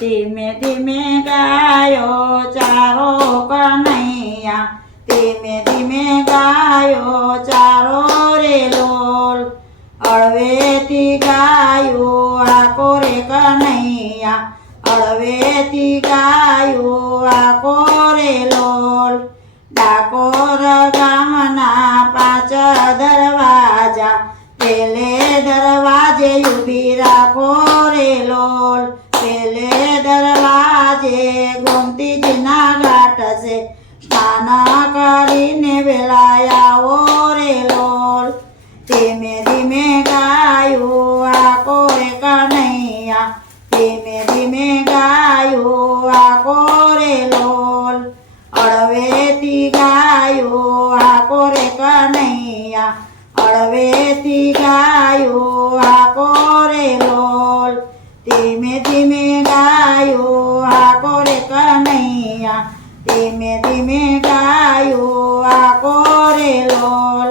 ધીમે ધીમે ગાયો ચારો કનૈયા, ધીમે ધીમે ગાયો ચારો રે લોલ. અળવેથી ગાયું આકો રે કનૈયા, અળવેથી ગાયું આકો રે લોલ. ડાકોર ગામના 5 દરવાજા, પેલે દરવાજે ઊભી રાખો રે લોલ. પેલે દરવાજે ગોમતીજીના ઘાટ છે, સ્નાન કરીને વેલા આવો રે લોલ. ધીમે ધીમે ગાયું આકો રે કનૈયા, ધીમે ધીમે ગાયું આકો રે લોલ. અળવેથી ગાયું આકો રે કનૈયા, અળવેથી ગાયું આકો રે લોલ. ધીમે ધીમે ગાયું આકો રે કનૈયા, ધીમે ધીમે ગાયું આકો રે લોલ.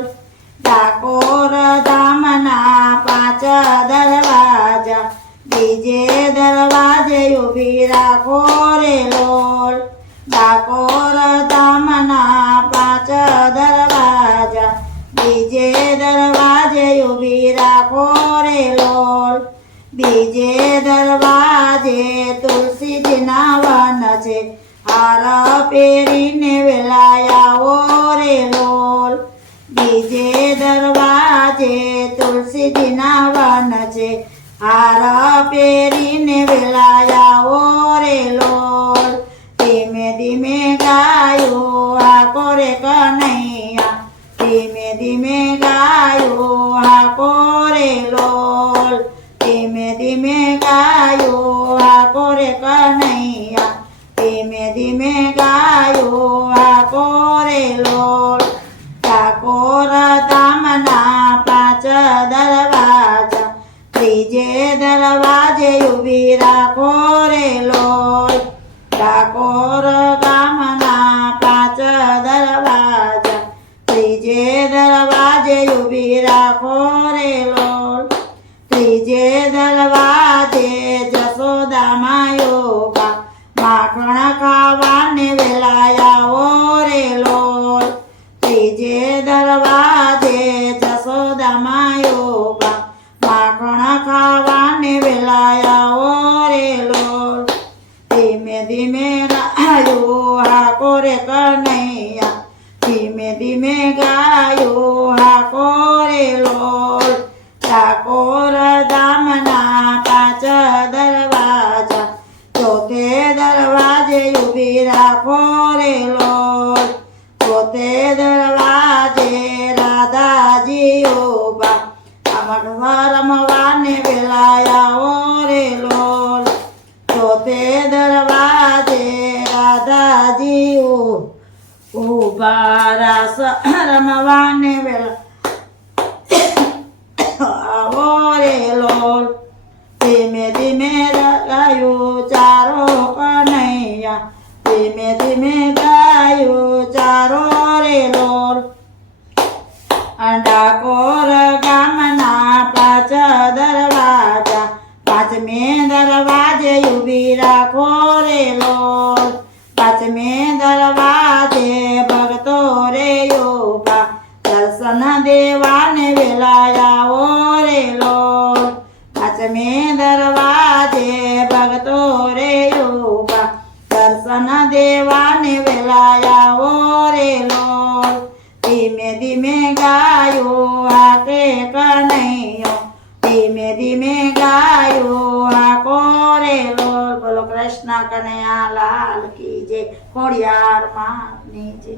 ડાકોર ધામના 5 દરવાજા, બીજે દરવાજે ઊભી રાખો રે લોલ. ડાકોર ધામના 5 દરવાજા, બીજે દરવાજે ઊભી રાખો રે લોલ. બીજે દરવાજે તુલસીજીના વન છે, હાર પહેરીને વેલા આવો રે લોલ. બીજે દરવાજે તુલસીજીના વન છે, હાર પહેરીને વેલા આવો રે લોલ. ધીમે ધીમે ગાયું આકો રે કનૈયા, ધીમે ધીમે ગાયું આકો રે લોલ. ધીમે ધીમે ગાયું આકો રે કનૈયા, ધીમે ધીમે ગાયું આકો રે લોલ. ડાકોર ધામના 5 દરવાજા, ત્રીજે દરવાજે ઊભી રાખો રે લોલ. ડાકોર ગામના 5 દરવાજા, ત્રીજે દરવાજે ઊભી રાખો રે લોલ. ત્રીજે દરવાજે જશોદામાં યોગા, માખણ ખાવાને વેલા આવો રે લોલ. ત્રીજે દરવાજે જશોદામાં યોગા, માખણ ખાવાને વેલા આવો રે લોલ. ધીમે ધીમે ગાયું આકો રે કનૈયા, ધીમે ધીમે ગાયું આકો રે લોલ. ડાકોર ધામના 5 દરવાજા, ચોથે દરવાજે ઊભી રાખો રે લોલ. ચોથે દરવાજે રાધાજી ઊભા, આમાં રમવાને વેલા આવો રે લોલ. ચોથે દરવાજે રાધાજી ઊભા, રાસ રમવાને વેલા આવો રે લોલ. ધીમે ધીમે ગાયું ચારો કનૈયા, ધીમે ધીમે ગાયું ચારો રે લોલ. ડાકોર ગામના 5 દરવાજા, 5મે દરવાજે ઊભી રાખો રે લોલ. 5મે દરવાજે ભક્તો રે ઊભા, દર્શન દેવાને વેલા આવો રે લોલ. 5મે દરવાજે ભક્તો રે ઊભા, દર્શન દેવાને વેલા આવો રે લોલ. ધીમે ધીમે ગાયું આકે કનૈયો, ધીમે ધીમે ગાયું આકો રે લોલ. બોલો કૃષ્ણ કનૈયા લાલ કી જય, ખોડિયાર માની જય.